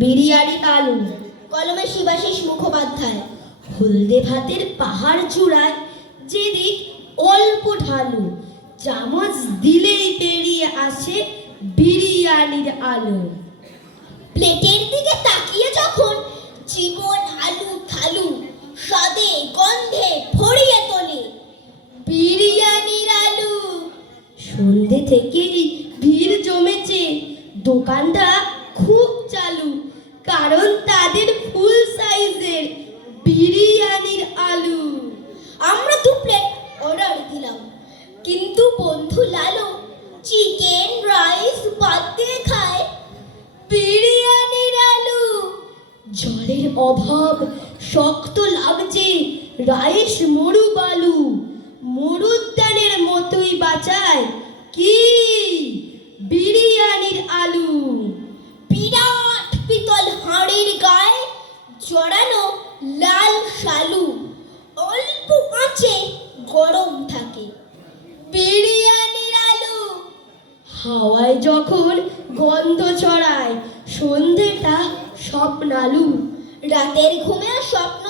বিরিয়ানি আলু। কলমে শিবাশিস মুখোপাধ্যায়। হলদে ভাতের পাহাড় চূড়ায় যেদিক অল্প ঢালু, চামচ দিলেই বেরিয়ে আসে বিরিয়ানির আলু। প্লেটের দিকে তাকিয়ে যখন জীবন আলু থালু স্বাদে গন্ধে ভরিয়ে তোলে বিরিয়ানির আলু। সন্ধে থেকেই ভিড় জমেছে, দোকানটা খুব চালু, কারণ তাদের ফুল সাইজের বিরিয়ানির আলু। আমরা 2 প্লেট অর্ডার দিলাম, কিন্তু বন্ধু লালু চিকেন রাইস বাদ দিয়ে খায় বিরিয়ানির আলু। জলের অভাব, শক্ত লাগছে রাইস মরু বালু, মরুদ্যানের মতোই বাঁচায় কি বিরিয়ানির আলু। বিরাট পিতল হাঁড়ির গায়ে জড়ানো লাল শালু, অল্প আঁচে গরম থাকে বিরিয়ানির আলু। হাওয়ায় যখন গন্ধ ছড়ায়, সন্ধেটা স্বপ্নালু। রাতের ঘুমে স্বপ্ন